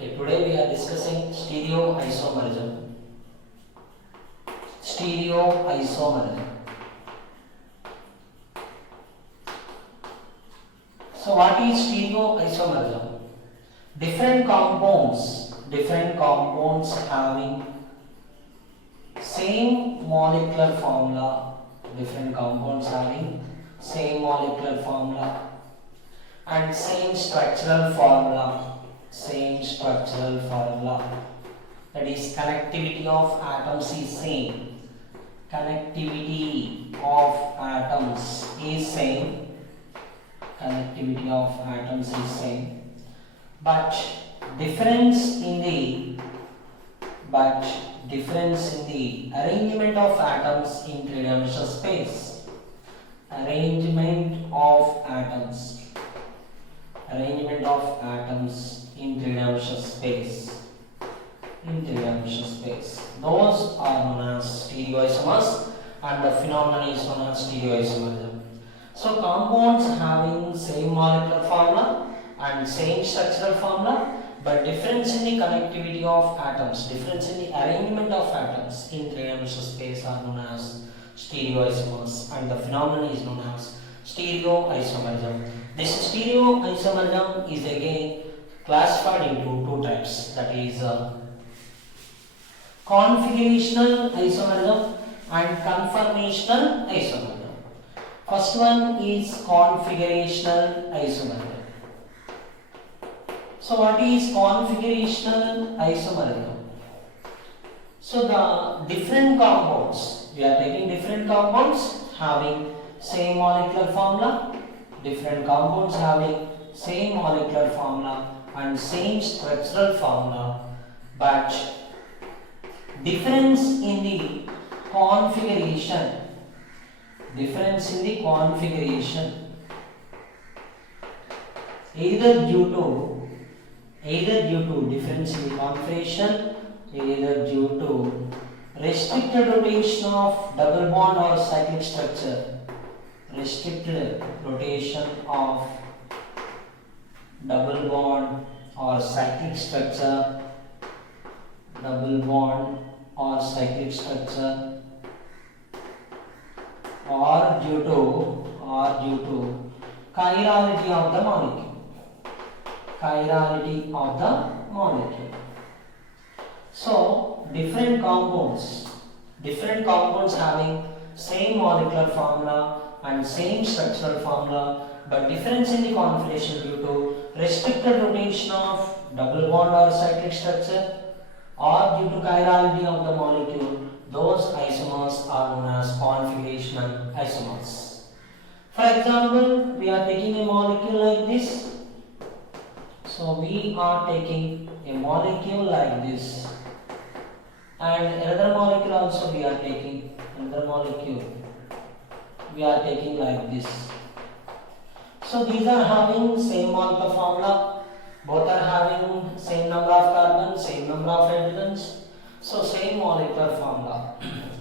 Okay, today we are discussing stereoisomerism. Stereoisomerism. So what is stereoisomerism? Different compounds having same molecular formula, and same structural formula, that is connectivity of atoms is same. Connectivity of atoms is same. But difference in the arrangement of atoms in three-dimensional space. Arrangement of atoms in three-dimensional space. Those are known as stereoisomers, and the phenomenon is known as stereoisomerism. So compounds having same molecular formula and same structural formula, but difference in the connectivity of atoms, difference in the arrangement of atoms in three-dimensional space are known as stereoisomers, and the phenomenon is known as stereoisomerism. This stereoisomerism is again classified into two types, that is configurational isomerism and conformational isomerism. First one is configurational isomerism. So what is configurational isomerism? So the different compounds, we are taking different compounds having same molecular formula, and same structural formula, but difference in the configuration, either due to difference in the configuration, either due to restricted rotation of double bond or cyclic structure, or due to chirality of the molecule. So different compounds having same molecular formula and same structural formula, but difference in the configuration due to restricted rotation of double bond or cyclic structure, or due to chirality of the molecule, those isomers are known as configurational isomers. For example, we are taking a molecule like this. So we are taking a molecule like this, and another molecule also we are taking like this. So these are having same molecular formula, both are having same number of carbons, same number of hydrogens, so same molecular formula,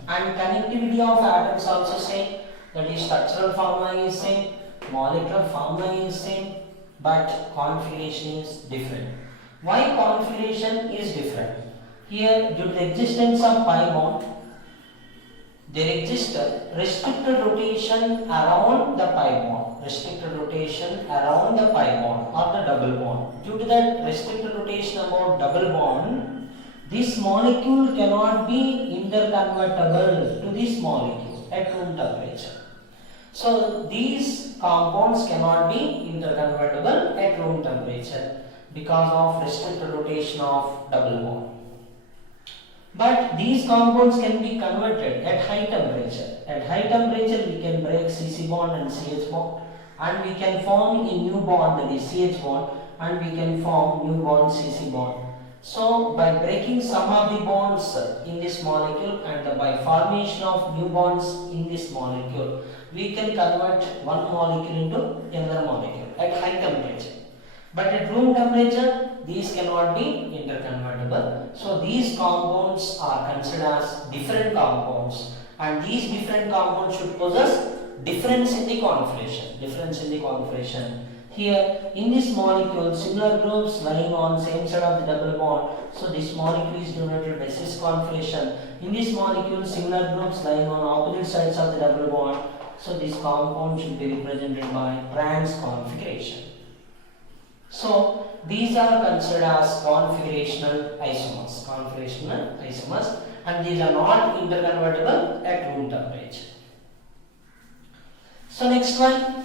and connectivity of atoms also same, that is structural formula is same, molecular formula is same, but configuration is different. Why configuration is different? Here, due to the existence of pi bond, there exists a restricted rotation around the pi bond, or the double bond. Due to that restricted rotation about double bond, this molecule cannot be interconvertible to this molecule at room temperature. So these compounds cannot be interconvertible at room temperature because of restricted rotation of double bond. But these compounds can be converted at high temperature. At high temperature we can break CC bond and CH bond, and we can form a new bond, that is CH bond, and we can form new bond CC bond. So by breaking some of the bonds in this molecule and by formation of new bonds in this molecule, we can convert one molecule into another molecule at high temperature. But at room temperature, these cannot be interconvertible. So these compounds are considered as different compounds, and these different compounds should possess difference in the configuration. Here in this molecule, similar groups lying on same side of the double bond. So this molecule is denoted by cis configuration. In this molecule, similar groups lying on opposite sides of the double bond. So this compound should be represented by trans configuration. So these are considered as configurational isomers. Configurational isomers, and these are not interconvertible at room temperature. So next one.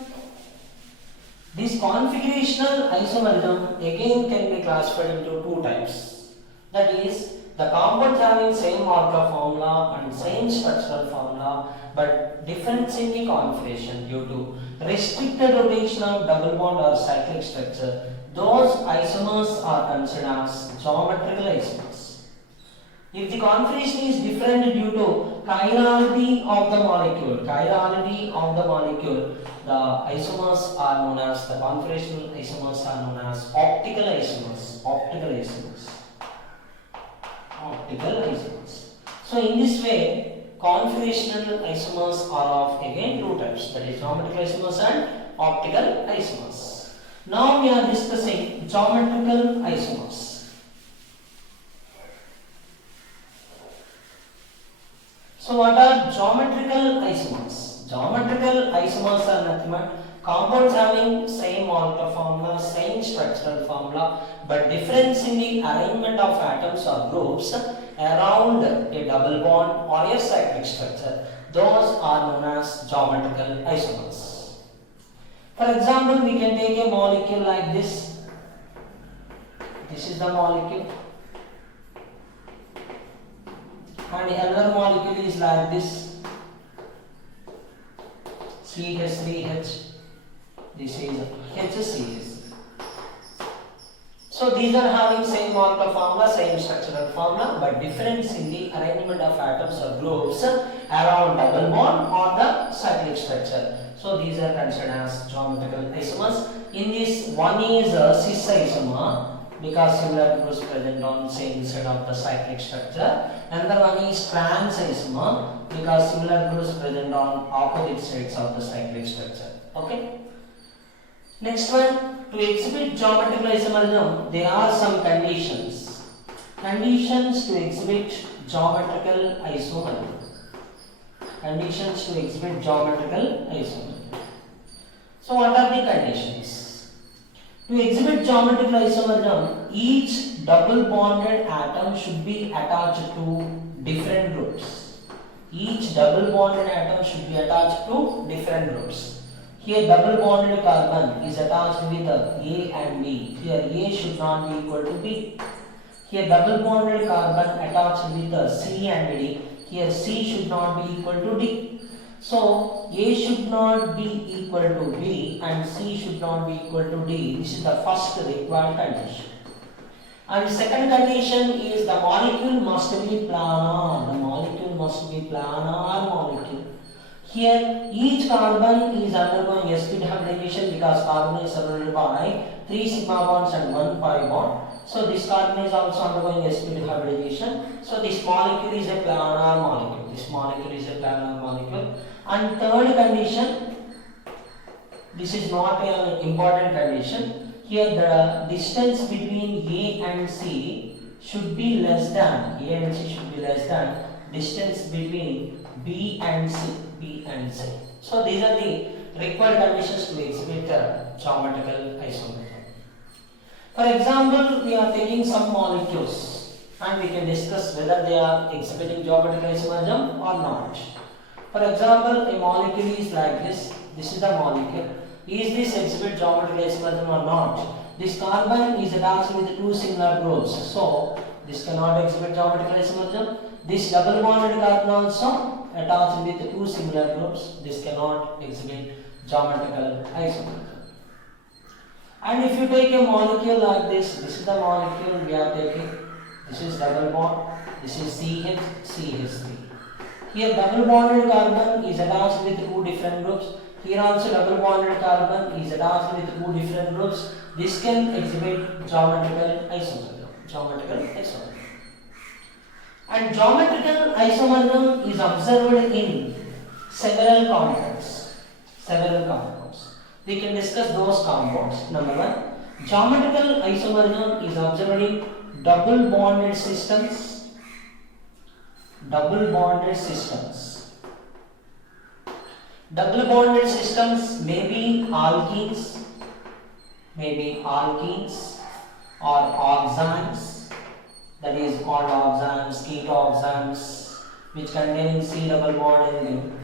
This configurational isomerism again can be classified into two types. That is, the compounds having same Markov formula and same structural formula but difference in the configuration due to restricted rotation of double bond or cyclic structure. Those isomers are considered as geometrical isomers. If the configuration is different due to chirality of the molecule, the isomers are known as, the configurational isomers are known as optical isomers. So in this way, configurational isomers are of again two types, that is geometrical isomers and optical isomers. Now we are discussing geometrical isomers. So what are geometrical isomers? Geometrical isomers are nothing but compounds having same Markov formula, same structural formula, but difference in the arrangement of atoms or groups around a double bond or a cyclic structure. Those are known as geometrical isomers. For example, we can take a molecule like this. This is the molecule. And another molecule is like this, CH3H, this is HCS. So these are having same Markov formula, same structural formula, but difference in the arrangement of atoms or groups around double bond or the cyclic structure. So these are considered as geometrical isomers. In this, one is a cis isomer, because similar groups present on same side of the cyclic structure. Another one is trans isomer, because similar groups present on opposite sides of the cyclic structure. Okay. Next one, to exhibit geometrical isomerism, there are some conditions. Conditions to exhibit geometrical isomerism. Conditions to exhibit geometrical isomerism. So what are the conditions? To exhibit geometrical isomerism, each double bonded atom should be attached to different groups. Each double bonded atom should be attached to different groups. Here double bonded carbon is attached with A and B. Here A should not be equal to B. Here double bonded carbon attached with C and D. Here C should not be equal to D. So A should not be equal to B and C should not be equal to D. This is the first required condition. And second condition is the molecule must be planar. The molecule must be planar molecule. Here each carbon is undergoing sp hybridization because carbon is surrounded by 3 sigma bonds and 1 pi bond. So this carbon is also undergoing sp hybridization. So this molecule is a planar molecule. This molecule is a planar molecule. And third condition, this is not an important condition. Here the distance between A and C should be less than, A and C should be less than distance between B and C. So these are the required conditions to exhibit geometrical isomerism. For example, we are taking some molecules and we can discuss whether they are exhibiting geometrical isomerism or not. For example, a molecule is like this. This is the molecule. Is this exhibit geometrical isomerism or not? This carbon is attached with two similar groups. So this cannot exhibit geometrical isomerism. This double bonded carbon also attached with two similar groups. This cannot exhibit geometrical isomerism. And if you take a molecule like this is the molecule we are taking. This is double bond. This is CH, CH3. Here double bonded carbon is attached with two different groups. Here also double bonded carbon is attached with two different groups. This can exhibit geometrical isomerism. And geometrical isomerism is observed in several compounds. We can discuss those compounds. Number one, geometrical isomerism is observed in double bonded systems. Double bonded systems. Double bonded systems may be alkenes, or oxanes, that is called oxanes, ketoxanes, which containing C double bond in them.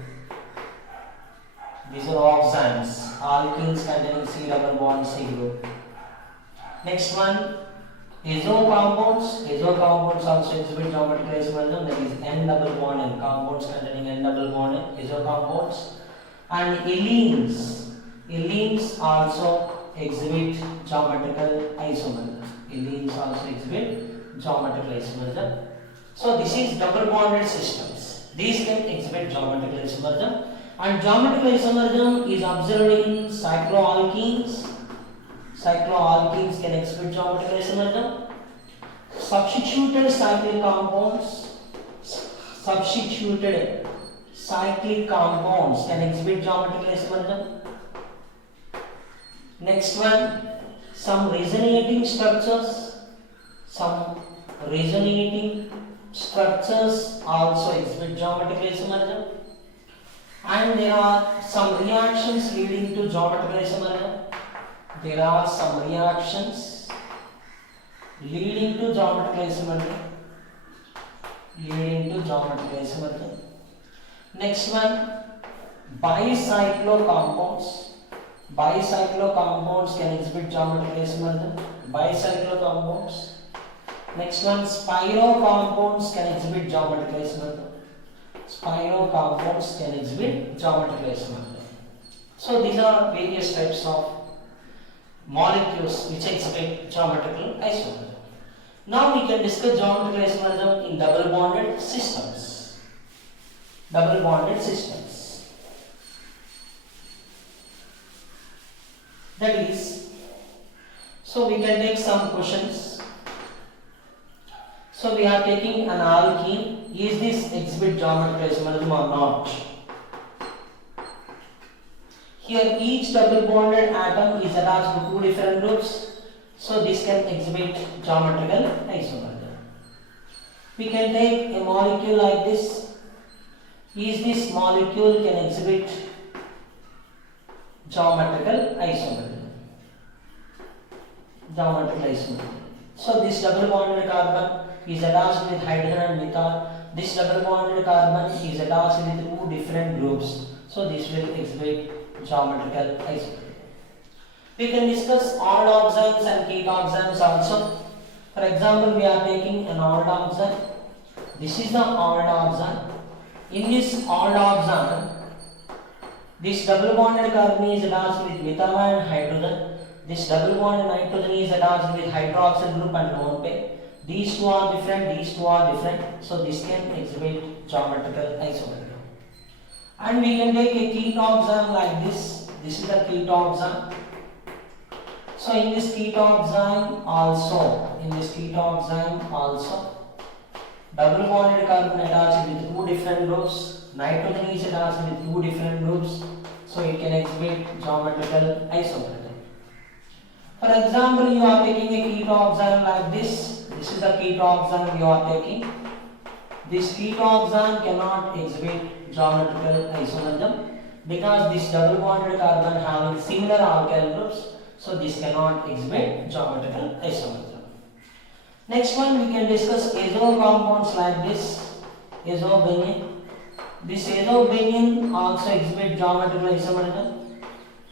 These are oxanes, alkenes containing C double bond C group. Next one, azo compounds. Azo compounds also exhibit geometrical isomerism, that is N double bond N, compounds containing N double bond N, azo compounds. And allenes also exhibit geometrical isomerism. Allenes also exhibit geometrical isomerism. So this is double bonded systems. These can exhibit geometrical isomerism. And geometrical isomerism is observed in cycloalkenes. Cycloalkenes can exhibit geometrical isomerism. Substituted cyclic compounds. Substituted cyclic compounds can exhibit geometrical isomerism. Next one, some resonating structures. Some resonating structures also exhibit geometrical isomerism. And there are some reactions leading to geometrical isomerism. There are some reactions leading to geometrical isomerism. Next one, bicyclo compounds. Bicyclo compounds can exhibit geometrical isomerism. Bicyclo compounds. Next one, spiro compounds can exhibit geometrical isomerism. Spiro compounds can exhibit geometrical isomerism. So these are various types of molecules which exhibit geometrical isomerism. Now we can discuss geometrical isomerism in double bonded systems. Double bonded systems. That is, so we can take some questions. So we are taking an alkene. Is this exhibit geometrical isomerism or not? Here each double bonded atom is attached to two different groups. So this can exhibit geometrical isomerism. We can take a molecule like this. Is this molecule can exhibit geometrical isomerism? So this double bonded carbon is attached with hydrogen and methyl. This double bonded carbon is attached with two different groups. So this will exhibit geometrical isomerism. We can discuss aldoxanes and ketoxanes also. For example, we are taking an aldoxane. This is the aldoxane. In this aldoxane, this double bonded carbon is attached with methyl and hydrogen. This double bonded nitrogen is attached with hydroxyl group and lone pair. These two are different, so this can exhibit geometrical isomerism. And we can take a ketoxane like this. This is the ketoxane. So in this ketoxane also, double bonded carbon attached with two different groups. Nitrogen is attached with two different groups, so it can exhibit geometrical isomerism. For example, you are taking a ketoxane like this. This is the ketoxane you are taking. This ketoxane cannot exhibit geometrical isomerism because this double bonded carbon having similar alkyl groups, so this cannot exhibit geometrical isomerism. Next one, we can discuss azo compounds like this. Azobenzene. This azobenzene also exhibit geometrical isomerism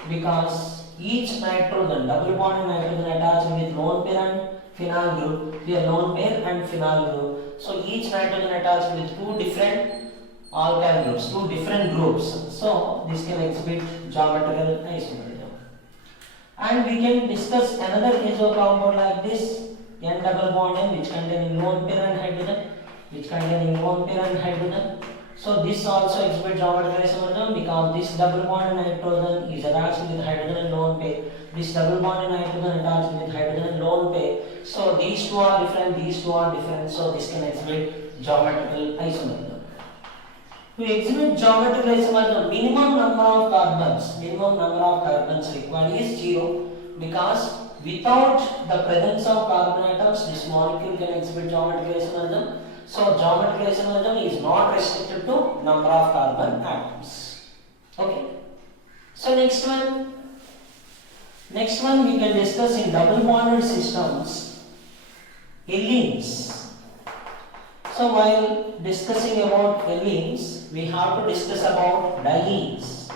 because each nitrogen, double bonded nitrogen attached with lone pair and phenyl group. Here lone pair and phenyl group. So each nitrogen attached with two different alkyl groups, two different groups. So this can exhibit geometrical isomerism. And we can discuss another azo compound like this, N double bond N, which containing lone pair and hydrogen. So this also exhibits geometrical isomerism because this double bond nitrogen is attached with hydrogen and lone pair. This double bond nitrogen attached with hydrogen and lone pair. So these two are different, so this can exhibit geometrical isomerism. To exhibit geometrical isomerism, minimum number of carbons required is 0, because without the presence of carbon atoms, this molecule can exhibit geometrical isomerism. So geometrical isomerism is not restricted to number of carbon atoms. Okay. So next one we can discuss in double bonded systems, allenes. So while discussing about allenes, we have to discuss about dienes.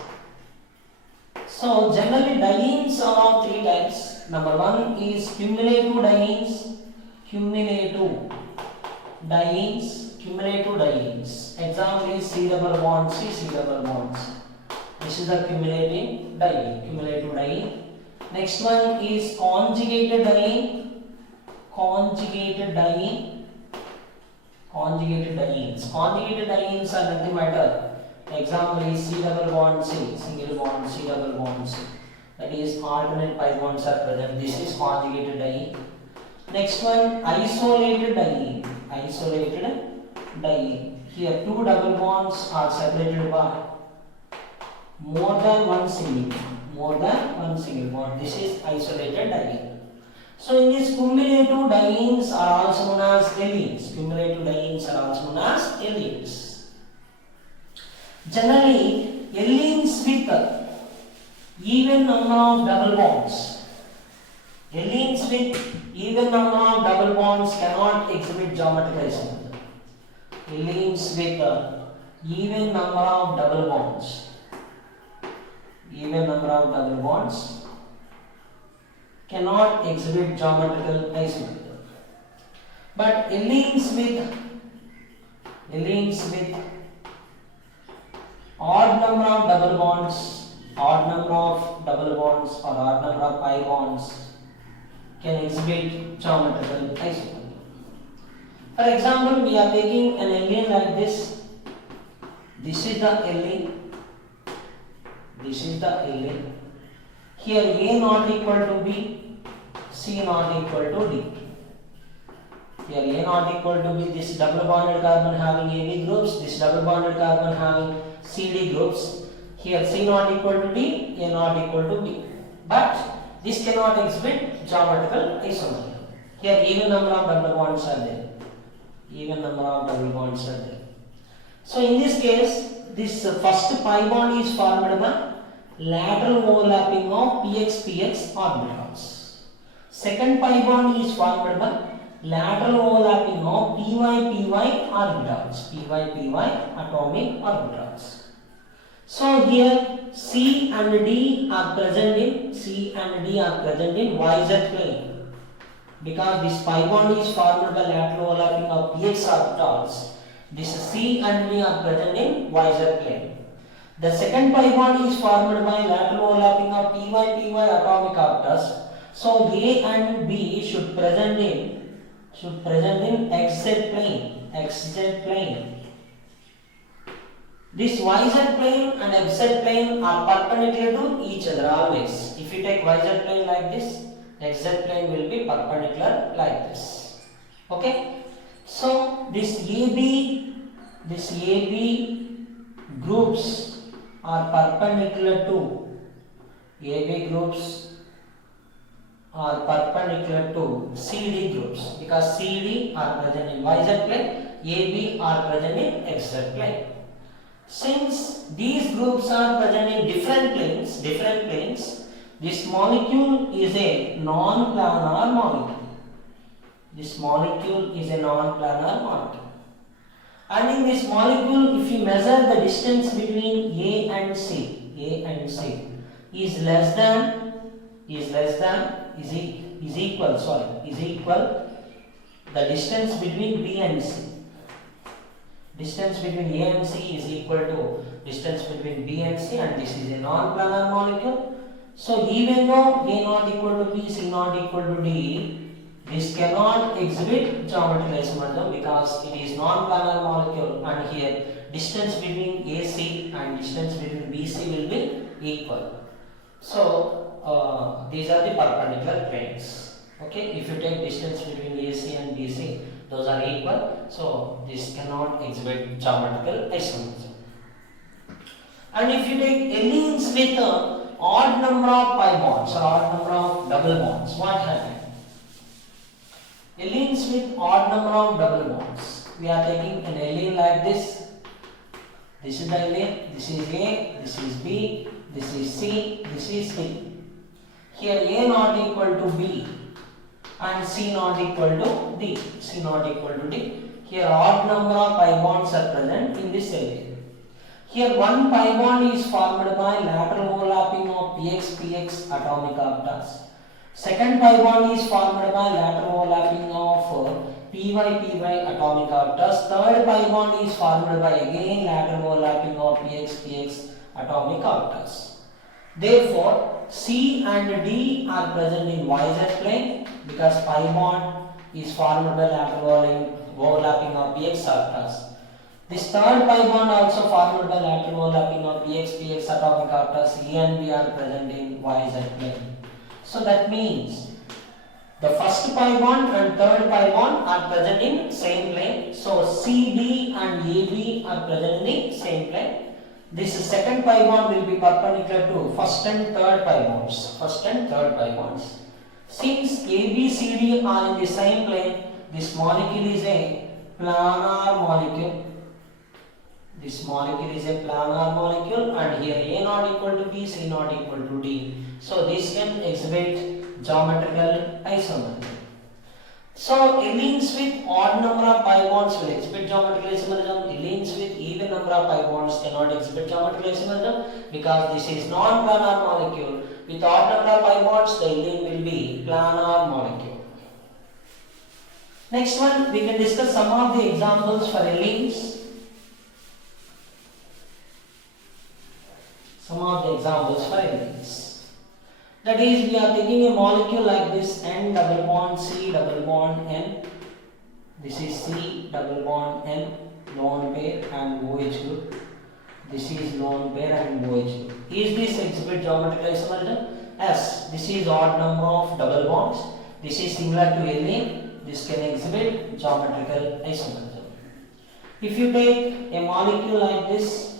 So generally dienes are of three types. Number one is cumulative dienes. Example is C double bond C, C double bond C. This is the cumulative diene. Next one is conjugated dienes. Conjugated dienes are nothing matter. Example is C double bond C, single bond C double bond C. That is alternate pi bonds are present. This is conjugated diene. Next one, isolated diene. Here two double bonds are separated by more than one single bond. This is isolated diene. So in this cumulative dienes are also known as allenes. Generally, allenes with even number of double bonds cannot exhibit geometrical isomerism. Allenes with even number of double bonds cannot exhibit geometrical isomerism. But allenes with odd number of double bonds or odd number of pi bonds can exhibit geometrical isomerism. For example, we are taking an allene like this. This is the allene. Here A not equal to B, C not equal to D. Here A not equal to B, this double bonded carbon having AB groups, this double bonded carbon having CD groups. Here C not equal to D, A not equal to B. But this cannot exhibit geometrical isomerism. Here even number of double bonds are there. So in this case, this first pi bond is formed by lateral overlapping of px orbitals. Second pi bond is formed by lateral overlapping of py orbitals, atomic orbitals. So here C and D are present in YZ plane. Because this pi bond is formed by lateral overlapping of px orbitals, this C and D are present in YZ plane. The second pi bond is formed by lateral overlapping of py atomic orbitals. So A and B should present in xz plane. This yz plane and xz plane are perpendicular to each other always. If you take yz plane like this, xz plane will be perpendicular like this. Okay? So this AB groups are perpendicular to CD groups, because CD are present in YZ plane, AB are present in XZ plane. Since these groups are present in different planes, this molecule is a non-planar molecule. And in this molecule, if you measure the distance between A and C is equal the distance between B and C. Distance between A and C is equal to distance between B and C, and this is a non-planar molecule. So even though A not equal to B, C not equal to D, this cannot exhibit geometrical isomerism because it is non-planar molecule, and here distance between AC and distance between BC will be equal. So these are the perpendicular planes. Okay, if you take distance between AC and BC, those are equal. So this cannot exhibit geometrical isomerism. And if you take allenes with odd number of pi bonds or odd number of double bonds, what happens? Allenes with odd number of double bonds. We are taking an allene like this. This is the allene, this is A, this is B, this is C, this is D. Here A not equal to B and C not equal to D. C not equal to D. Here odd number of pi bonds are present in this allene. Here one pi bond is formed by lateral overlapping of px atomic orbitals. Second pi bond is formed by lateral overlapping of py atomic orbitals. Third pi bond is formed by again lateral overlapping of px atomic orbitals. Therefore, C and D are present in YZ plane because pi bond is formed by lateral overlapping of px orbitals. This third pi bond also formed by lateral overlapping of px atomic orbitals. E and B are present in YZ plane. So that means the first pi bond and third pi bond are present in same plane. So CD and AB are present in the same plane. This second pi bond will be perpendicular to first and third pi bonds. First and third pi bonds. Since AB, CD are in the same plane, this molecule is a planar molecule. This molecule is a planar molecule, and here A not equal to B, C not equal to D. So this can exhibit geometrical isomerism. So allenes with odd number of pi bonds will exhibit geometrical isomerism. Allenes with even number of pi bonds cannot exhibit geometrical isomerism because this is non-planar molecule. With odd number of pi bonds, the allene will be planar molecule. Next one, we can discuss some of the examples for allenes. Some of the examples for allenes. That is, we are taking a molecule like this, N double bond C double bond N. This is C double bond N, lone pair and OH group. This is lone pair and OH group. Is this exhibit geometrical isomerism? Yes. This is odd number of double bonds. This is similar to allene. This can exhibit geometrical isomerism. If you take a molecule like this,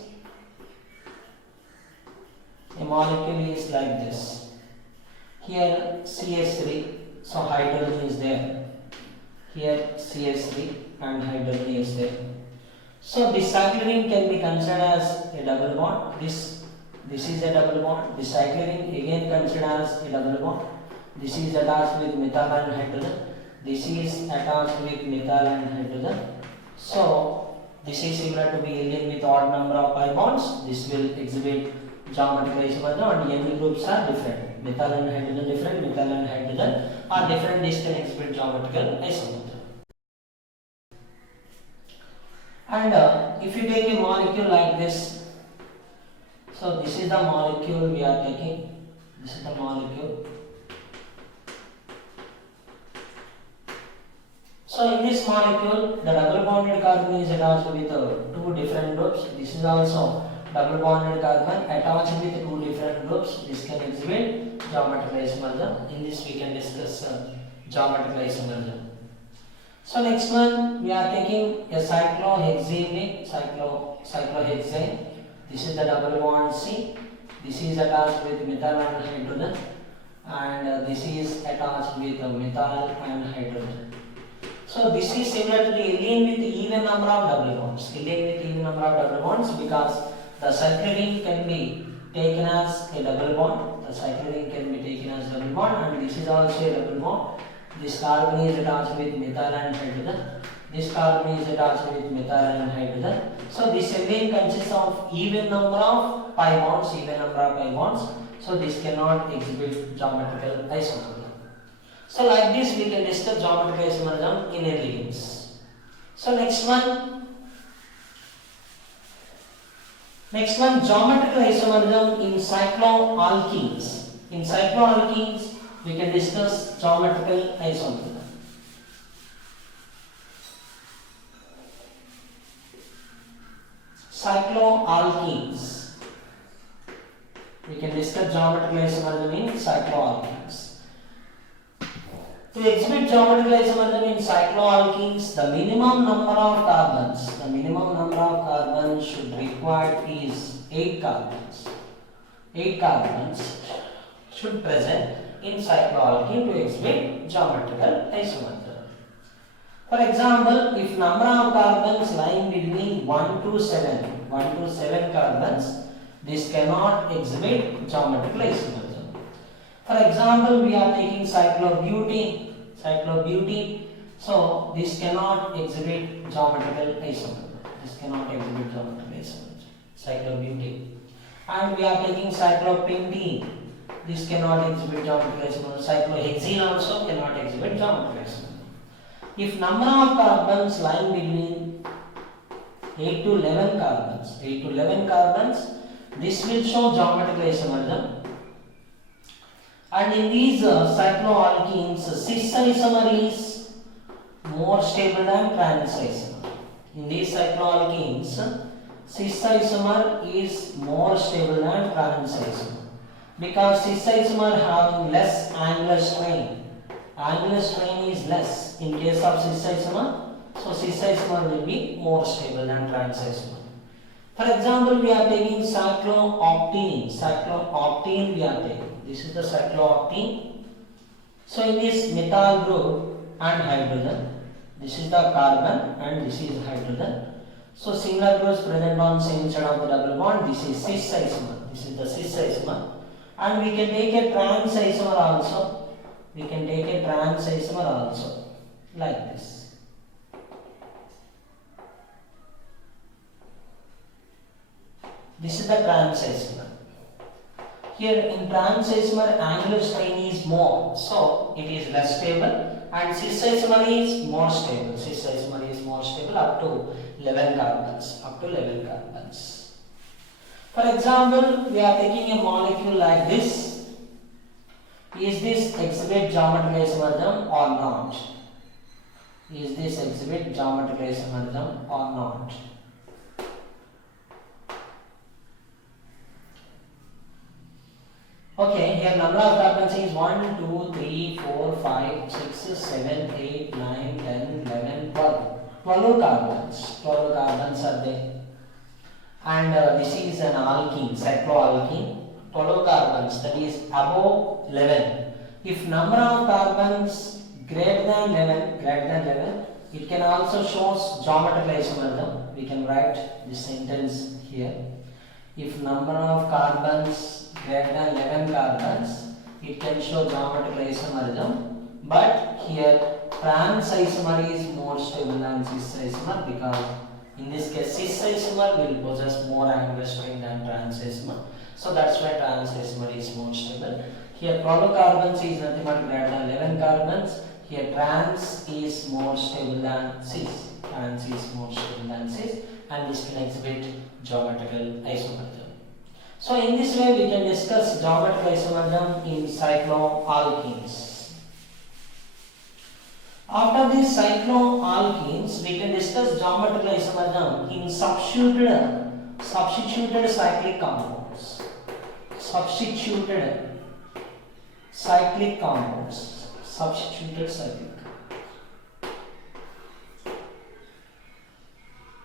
a molecule is like this. Here CH3, so hydrogen is there. Here CH3 and hydrogen is there. So this cyclorine can be considered as a double bond. This is a double bond. This cyclorine again considered as a double bond. This is attached with methyl and hydrogen. This is attached with methyl and hydrogen. So this is similar to the allene with odd number of pi bonds. This will exhibit geometrical isomerism, and N groups are different. Methyl and hydrogen different, methyl and hydrogen are different. This can exhibit geometrical isomerism. And if you take a molecule like this, so this is the molecule we are taking. This is the molecule. So in this molecule, the double bonded carbon is attached with two different groups. This is also double bonded carbon attached with two different groups. This can exhibit geometrical isomerism. In this we can discuss geometrical isomerism. So next one, we are taking a cyclohexane. Cyclohexane. This is the double bond C. This is attached with methyl and hydrogen, and this is attached with methyl and hydrogen. So this is similar to the allene with even number of double bonds. Allene with even number of double bonds because the cyclorine can be taken as a double bond. The cyclorine can be taken as double bond, and this is also a double bond. This carbon is attached with methyl and hydrogen. This carbon is attached with methyl and hydrogen. So this allene consists of even number of pi bonds, So this cannot exhibit geometrical isomerism. So like this we can discuss geometrical isomerism in allenes. So next one, geometrical isomerism in cycloalkenes. In cycloalkenes, we can discuss geometrical isomerism. Cycloalkenes. We can discuss geometrical isomerism in cycloalkenes. To exhibit geometrical isomerism in cycloalkenes, the minimum number of carbons should required is 8 carbons should present in cycloalkene to exhibit geometrical isomerism. For example, if number of carbons lying between 1 to 7 carbons, this cannot exhibit geometrical isomerism. For example, we are taking cyclobutene, so this cannot exhibit geometrical isomerism. Cyclobutene. And we are taking cyclopentene. This cannot exhibit geometrical isomerism. Cyclohexene also cannot exhibit geometrical isomerism. If number of carbons lying between 8 to 11 carbons, this will show geometrical isomerism. And in these cycloalkenes, cis isomer is more stable than trans isomer. In these cycloalkenes, cis isomer is more stable than trans isomer, because cis isomer having less angular strain. Angular strain is less in case of cis isomer, so cis isomer will be more stable than trans isomer. For example, we are taking cyclooctene. We are taking. This is the cyclooctene. So in this methyl group and hydrogen, this is the carbon and this is hydrogen. So similar groups present on same side of the double bond. This is cis isomer. This is the cis isomer. And we can take a trans isomer also. Like this. This is the trans isomer. Here in trans isomer, angular strain is more, so it is less stable, and cis isomer is more stable. Up to 11 carbons. For example, we are taking a molecule like this. Is this exhibit geometrical isomerism or not? Okay, here number of carbons is 1, 2, 3, 4, 5, 6, 7, 8, 9, 10, 11, 12. 12 carbons are there. And this is an alkene, cycloalkene. 12 carbons, that is above 11. If number of carbons greater than 11, it can also show geometrical isomerism. We can write this sentence here. If number of carbons greater than 11 carbons, it can show geometrical isomerism. But here trans isomer is more stable than cis isomer, because in this case cis isomer will possess more angular strain than trans isomer. So that's why trans isomer is more stable. Here 12 carbons is nothing but greater than 11 carbons. Here trans is more stable than cis. And this can exhibit geometrical isomerism. So in this way we can discuss geometrical isomerism in cycloalkenes. After these cycloalkenes, we can discuss geometrical isomerism in substituted cyclic compounds.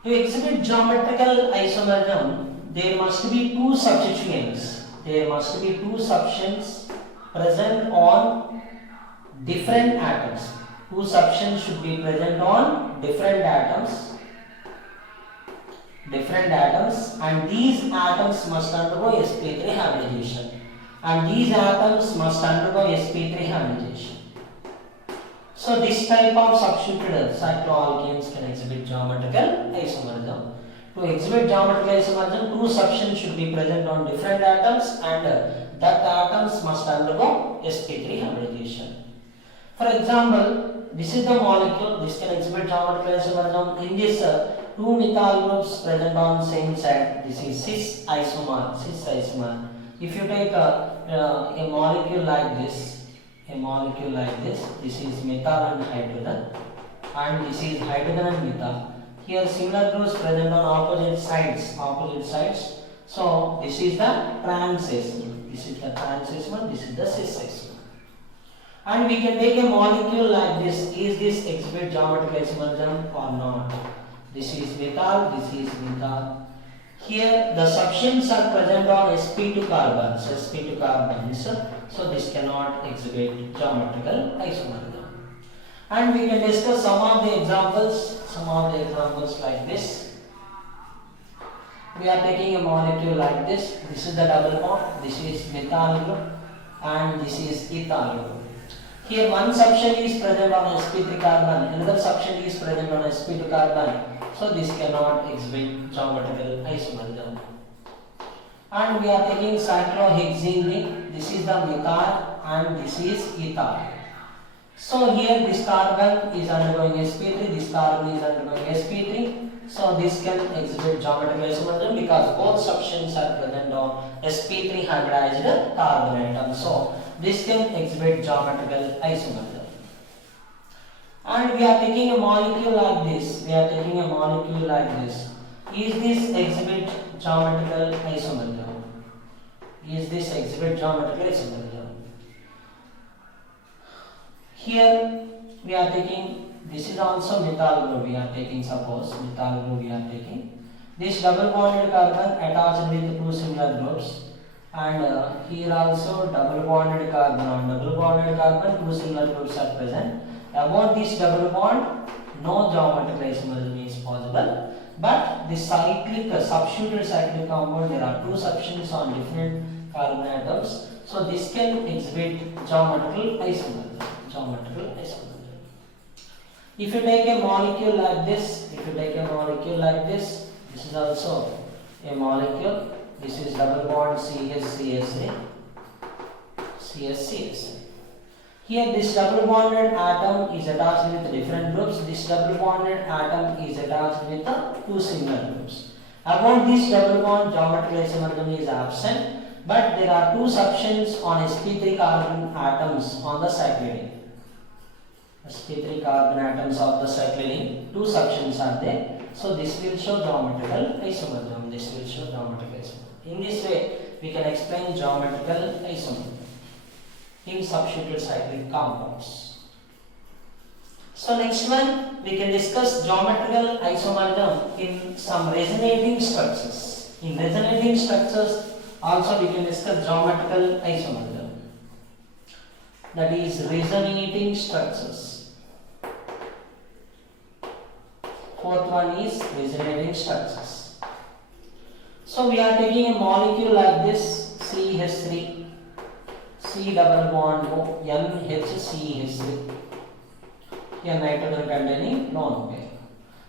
To exhibit geometrical isomerism, there must be two substituents. Present on different atoms. Two substituents should be present on different atoms, and these atoms must undergo sp3 hybridization. So this type of substituted cycloalkenes can exhibit geometrical isomerism. To exhibit geometrical isomerism, two substituents should be present on different atoms, and that atoms must undergo sp3 hybridization. For example, this is the molecule. This can exhibit geometrical isomerism. In this, two methyl groups present on same side. This is cis isomer. If you take a molecule like this, this is methyl and hydrogen, and this is hydrogen and methyl. Here similar groups present on opposite sides. So this is the trans isomer. This is the cis isomer. And we can take a molecule like this. Is this exhibit geometrical isomerism or not? This is methyl. Here the substance are present on sp2 carbons, so this cannot exhibit geometrical isomerism. And we can discuss some of the examples like this. We are taking a molecule like this. This is the double bond, this is methyl group, and this is ethyl group. Here one substance is present on sp3 carbon, another substance is present on sp2 carbon, so this cannot exhibit geometrical isomerism. And we are taking cyclohexene ring. This is the methyl and this is ethyl. So here this carbon is undergoing sp3, this carbon is undergoing sp3. So this can exhibit geometrical isomerism because both substances are present on sp3 hybridized carbon atom. So this can exhibit geometrical isomerism. And we are taking a molecule like this. Is this exhibit geometrical isomerism? Here we are taking, this is also methyl group we are taking, this double bonded carbon attached with two similar groups, and here also double bonded carbon, two similar groups are present. About this double bond, no geometrical isomerism is possible, but the substituted cyclic compound, there are two substances on different carbon atoms, so this can exhibit geometrical isomerism. If you take a molecule like this, this is also a molecule. This is double bond CH-CH3, CH-CH3. Here this double bonded atom is attached with different groups. This double bonded atom is attached with two similar groups. About this double bond, geometrical isomerism is absent, but there are two substances on sp3 carbon atoms on the cyclidine. sp3 carbon atoms of the cyclidine, two substances are there. So this will show geometrical isomerism. In this way, we can explain geometrical isomerism in substituted cyclic compounds. So next one, we can discuss geometrical isomerism in some resonating structures. In resonating structures, also we can discuss geometrical isomerism. That is resonating structures. Fourth one is resonating structures. So we are taking a molecule like this, CH3, C double bond O, NHCH3. Here nitrogen containing lone pair.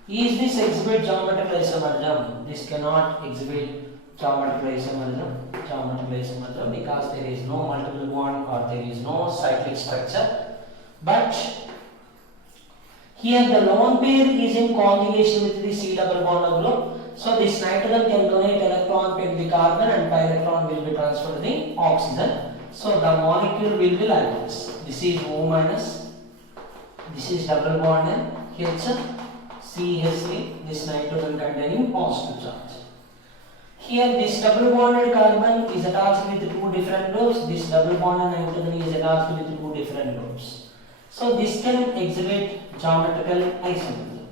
Is this exhibit geometrical isomerism? This cannot exhibit geometrical isomerism because there is no multiple bond or there is no cyclic structure. But here the lone pair is in conjugation with the C double bond group. So this nitrogen can donate electron pair to the carbon and pi electron will be transferred to the oxygen. So the molecule will be like this. This is O minus, this is double bond N, H, CH3, this nitrogen containing positive charge. Here this double bonded carbon is attached with two different groups, this double bonded nitrogen is attached with two different groups. So this can exhibit geometrical isomerism.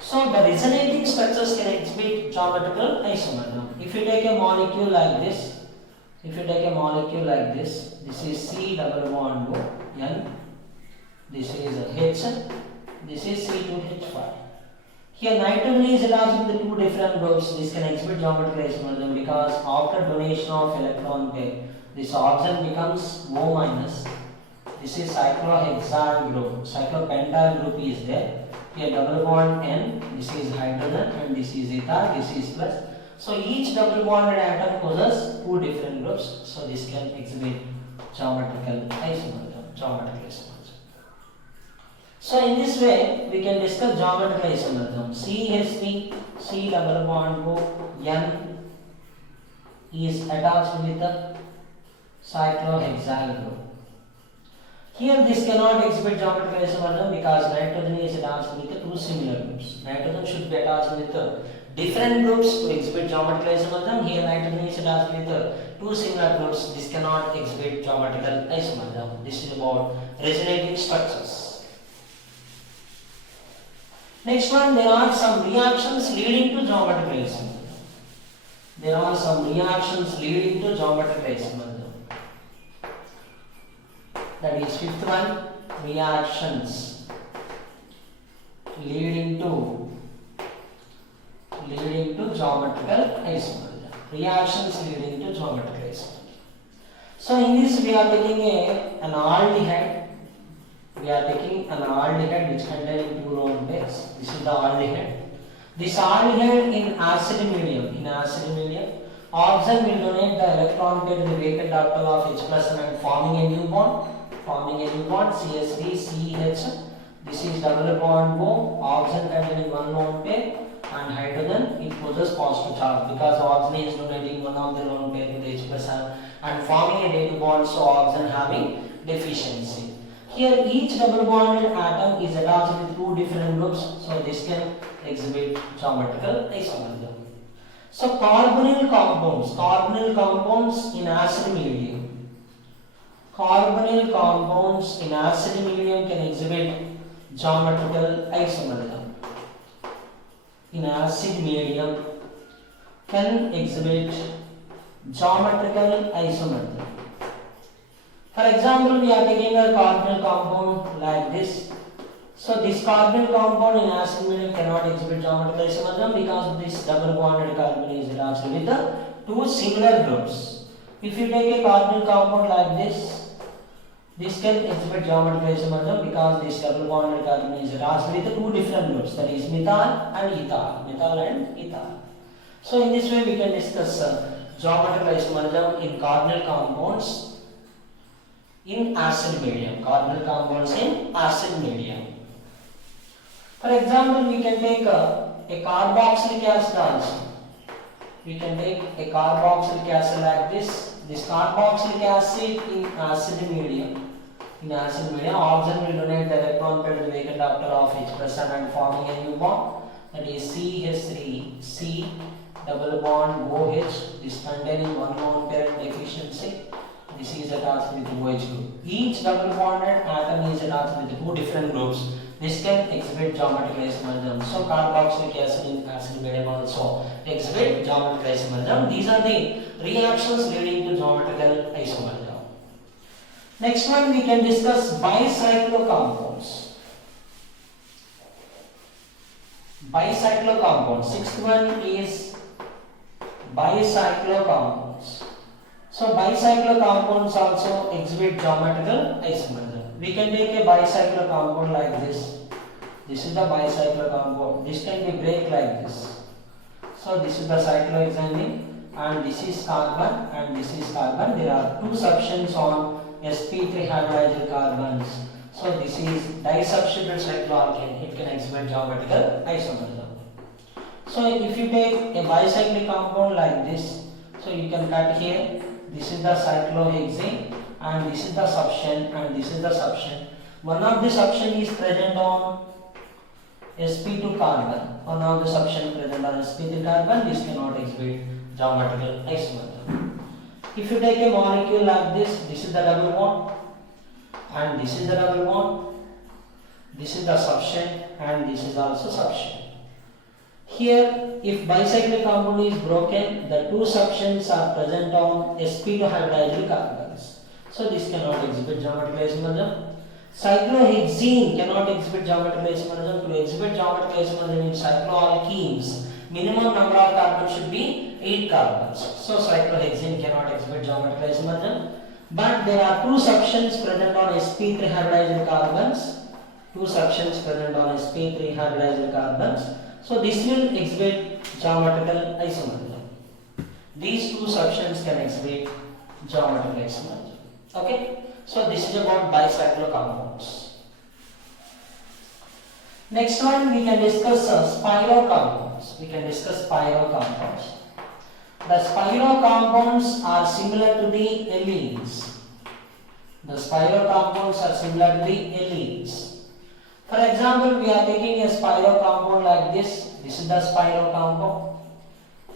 So the resonating structures can exhibit geometrical isomerism. If you take a molecule like this, this is C double bond O, N, this is H, this is C2H5. Here nitrogen is attached with two different groups. This can exhibit geometrical isomerism because after donation of electron pair, this oxygen becomes O minus. This is cyclohexane group. Cyclopentyl group is there. Here double bond N, this is hydrogen and this is ether, this is plus. So each double bonded atom possesses two different groups. So this can exhibit geometrical isomerism. So in this way, we can discuss geometrical isomerism. CH3, C double bond O, N is attached with the cyclohexane group. Here this cannot exhibit geometrical isomerism because nitrogen is attached with two similar groups. Nitrogen should be attached with different groups to exhibit geometrical isomerism. Here nitrogen is attached with two similar groups. This cannot exhibit geometrical isomerism. This is about resonating structures. Next one, there are some reactions leading to geometrical isomerism. There are some reactions leading to geometrical isomerism. That is fifth one, reactions leading to geometrical isomerism. Reactions leading to geometrical isomerism. So in this we are taking an aldehyde. We are taking an aldehyde which contains two lone pairs. This is the aldehyde. This aldehyde in acid medium, oxygen will donate the electron pair to the vacant orbital of H plus and forming a new bond. CH3 CH. This is double bond O. Oxygen containing one lone pair and hydrogen it possesses positive charge because oxygen is donating one of the lone pair to the H plus and forming a double bond, so oxygen having deficiency. Here each double bonded atom is attached with two different groups, so this can exhibit geometrical isomerism. So carbonyl compounds in acid medium. Carbonyl compounds in acid medium can exhibit geometrical isomerism. In acid medium can exhibit geometrical isomerism. For example, we are taking a carbonyl compound like this. So this carbonyl compound in acid medium cannot exhibit geometrical isomerism because this double bonded carbon is attached with the two similar groups. If you take a carbonyl compound like this can exhibit geometrical isomerism because this double bonded carbon is attached with the two different groups, that is methyl and ethyl. So in this way we can discuss geometrical isomerism in carbonyl compounds in acid medium. For example, we can take a carboxylic acid also. We can take a carboxylic acid like this. This carboxylic acid in acid medium. Oxygen will donate the electron pair to the vacant orbital of H plus and forming a new bond. That is CH3 C double bond OH. This containing one lone pair deficiency. This is attached with OH group. Each double bonded atom is attached with two different groups. This can exhibit geometrical isomerism. So carboxylic acid in acid medium also exhibit geometrical isomerism. These are the reactions leading to geometrical isomerism. Next one we can discuss bicyclocompounds. Sixth one is bicyclocompounds. So bicyclocompounds also exhibit geometrical isomerism. We can take a bicyclocompound like this. This is the bicyclocompound. This can be break like this. So this is the cyclohexane and this is carbon and this is carbon. There are two substituents on sp3 hydroxyl carbons. So this is disubstituted cycloalkane. It can exhibit geometrical isomerism. So if you take a bicyclic compound like this, so you can cut here. This is the cyclohexane and this is the substituent and this is the substituent. One of the substituent is present on sp2 carbon. One of the substituent present on sp3 carbon. This cannot exhibit geometrical isomerism. If you take a molecule like this is the double bond and this is the double bond. This is the substituent and this is also substituent. Here, if bicyclic compound is broken, the two substituents are present on sp2 hydroxyl carbons. So this cannot exhibit geometrical isomerism. Cyclohexene cannot exhibit geometrical isomerism. To exhibit geometrical isomerism in cycloalkenes, minimum number of carbons should be 8 carbons. So cyclohexene cannot exhibit geometrical isomerism. But there are two substituents present on sp3 hydroxyl carbons. So this will exhibit geometrical isomerism. These two substituents can exhibit geometrical isomerism. Okay? So this is about bicyclocompounds. Next one we can discuss spirocompounds. The spirocompounds are similar to the allenes. For example, we are taking a spirocompound like this. This is the spirocompound.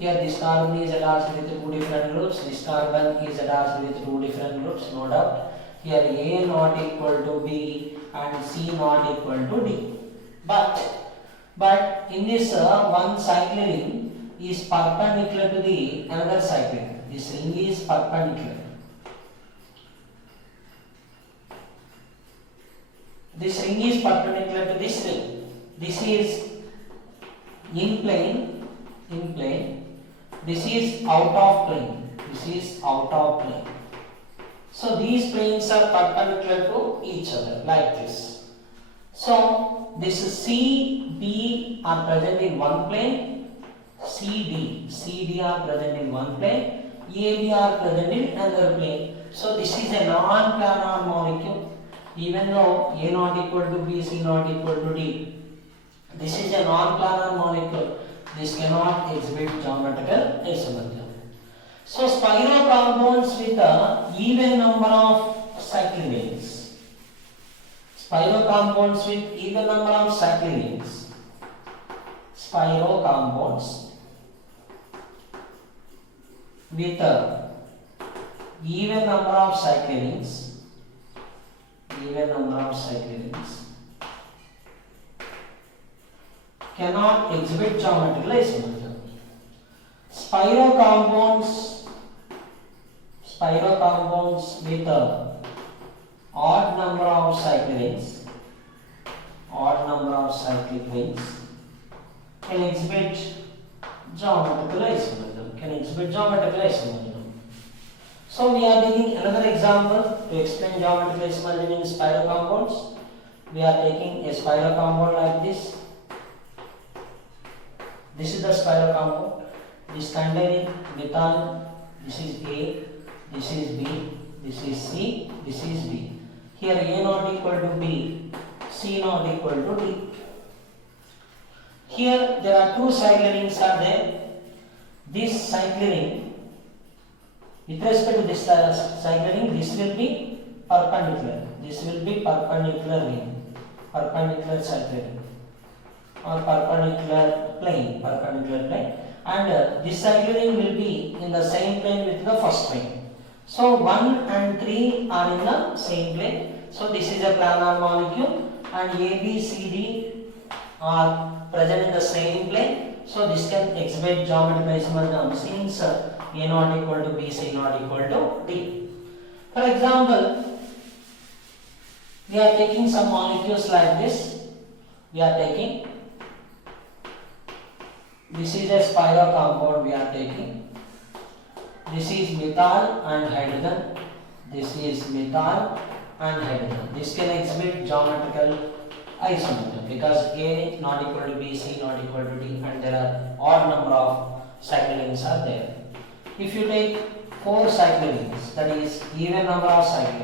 Here this carbon is attached with two different groups. This carbon is attached with two different groups, no doubt. Here A not equal to B and C not equal to D. But But in this one cycling is perpendicular to the another cycling. This ring is perpendicular. This ring is perpendicular to this ring. This is in plane. This is out of plane. This is out of plane. So these planes are perpendicular to each other like this. So this C, B are present in one plane. CD are present in one plane. AB are present in another plane. So this is a non-planar molecule. Even though A not equal to B, C not equal to D, this is a non-planar molecule. This cannot exhibit geometrical isomerism. So spiral compounds with a even number of cyclic rings. Spiral compounds with even number of cyclic rings. Spiral compounds with a even number of cyclic rings. Even number of cyclic rings cannot exhibit geometrical isomerism. Spiral compounds with a odd number of cyclic rings can exhibit geometrical isomerism. So we are taking another example to explain geometrical isomerism in spiral compounds. We are taking a spiral compound like this. This is the spiral compound. This containing methyl. This is A. This is B. This is C. This is D. Here A not equal to B. C not equal to D. Here there are two cyclic rings are there. This cyclic ring, with respect to this cyclic ring, this will be perpendicular. This will be perpendicular ring, perpendicular cyclic ring, or perpendicular plane, and this cyclic ring will be in the same plane with the first plane. So 1 and 3 are in the same plane. So this is a planar molecule, and A, B, C, D are present in the same plane. So this can exhibit geometrical isomerism since A not equal to B, C not equal to D. For example, we are taking some molecules like this. We are taking, this is a spiral compound we are taking. This is methyl and hydrogen. This is methyl and hydrogen. This can exhibit geometrical isomerism because A not equal to B, C not equal to D, and there are odd number of cyclic rings are there. If you take 4 cyclic rings, that is even number of cyclic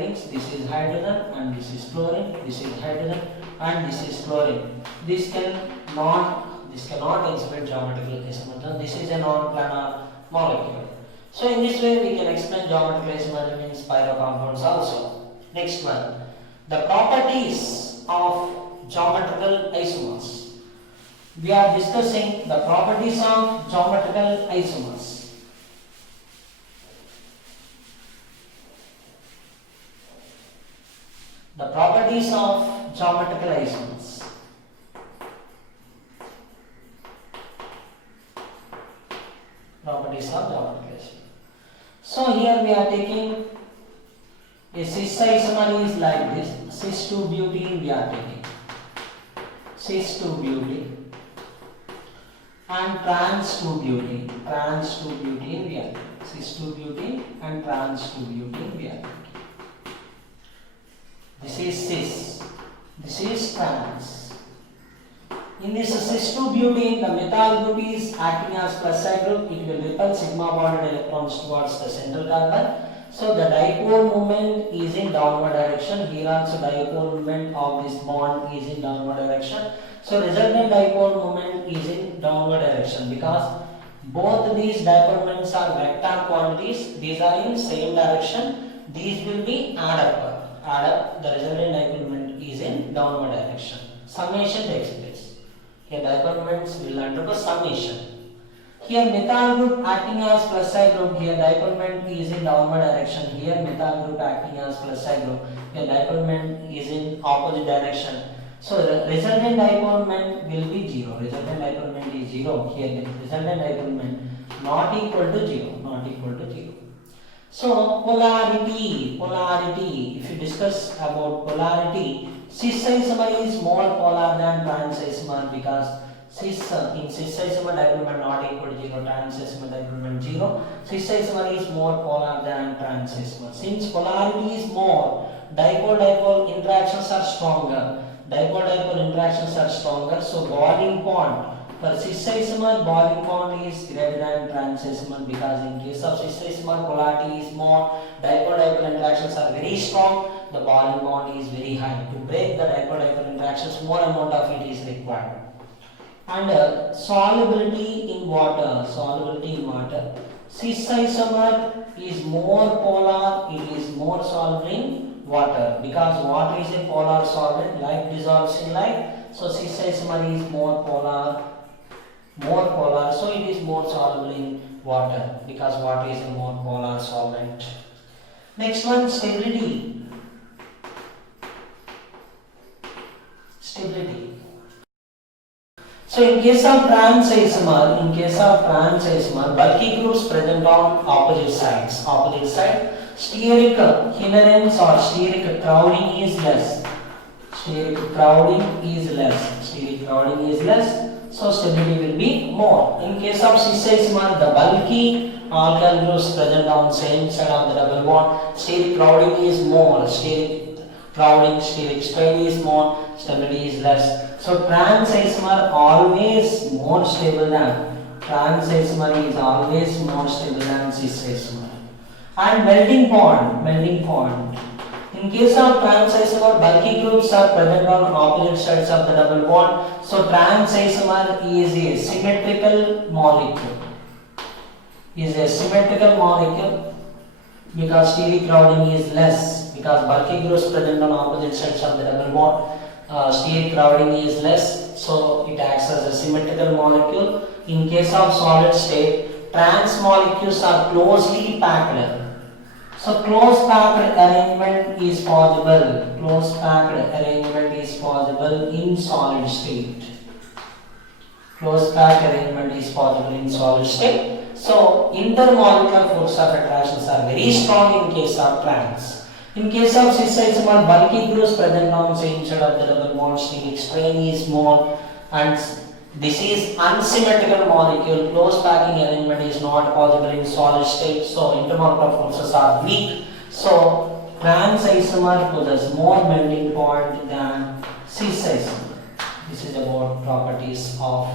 rings. This is hydrogen and this is chlorine. This is hydrogen and this is chlorine. This cannot exhibit geometrical isomerism. This is a non-planar molecule. So in this way we can explain geometrical isomerism in spiral compounds also. Next one, the properties of geometrical isomers. We are discussing the properties of geometrical isomers. The properties of geometrical isomers. So here we are taking a cis isomer is like this. Cis 2 butene we are taking. Cis 2 butene. And trans 2 butene. Trans 2 butene we are taking. Cis 2 butene and trans 2 butene we are taking. This is cis. This is trans. In this cis 2 butene, the methyl group is acting as plus side group. It will repel sigma bonded electrons towards the central carbon. So the dipole moment is in downward direction. Here also dipole moment of this bond is in downward direction. So resultant dipole moment is in downward direction because both these dipole moments are vector quantities. These are in same direction. These will be add up. The resultant dipole moment is in downward direction. Summation takes place. Here dipole moments will undergo summation. Here methyl group acting as plus side group. Here dipole moment is in downward direction. Here methyl group acting as plus side group. Here dipole moment is in opposite direction. So the resultant dipole moment will be 0. Resultant dipole moment is 0. Here the resultant dipole moment not equal to 0. Not equal to 0. So polarity. If you discuss about polarity, cis isomer is more polar than trans isomer because in cis isomer dipole moment not equal to 0, trans isomer dipole moment 0. Cis isomer is more polar than trans isomer. Since polarity is more, dipole interactions are stronger. So boiling point for cis isomer, boiling point is greater than trans isomer because in case of cis isomer polarity is more, dipole interactions are very strong, the boiling point is very high. To break the dipole interactions, more amount of it is required. And solubility in water. Cis isomer is more polar, it is more soluble in water because water is a polar solvent, light dissolves in light. So cis isomer is more polar, so it is more soluble in water because water is a more polar solvent. Next one, stability. So in case of trans isomer, bulky groups present on opposite sides. Steric hindrance or steric crowding is less. So stability will be more. In case of cis isomer, the bulky alkyl groups present on same side of the double bond, steric crowding is more. Steric strain is more, stability is less. So trans isomer always more stable than cis isomer. And melting point. In case of trans isomer, bulky groups are present on opposite sides of the double bond. So trans isomer is a symmetrical molecule. Because steric crowding is less. Because bulky groups present on opposite sides of the double bond, steric crowding is less, so it acts as a symmetrical molecule. In case of solid state, trans molecules are closely packed. So close packed arrangement is possible. In solid state. So intermolecular force of attractions are very strong in case of trans. In case of cis isomer, bulky groups present on same side of the double bond, steric strain is more, and this is unsymmetrical molecule. Close packing arrangement is not possible in solid state, so intermolecular forces are weak. So trans isomer possesses more melting point than cis isomer. This is about properties of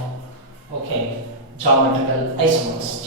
geometrical isomers.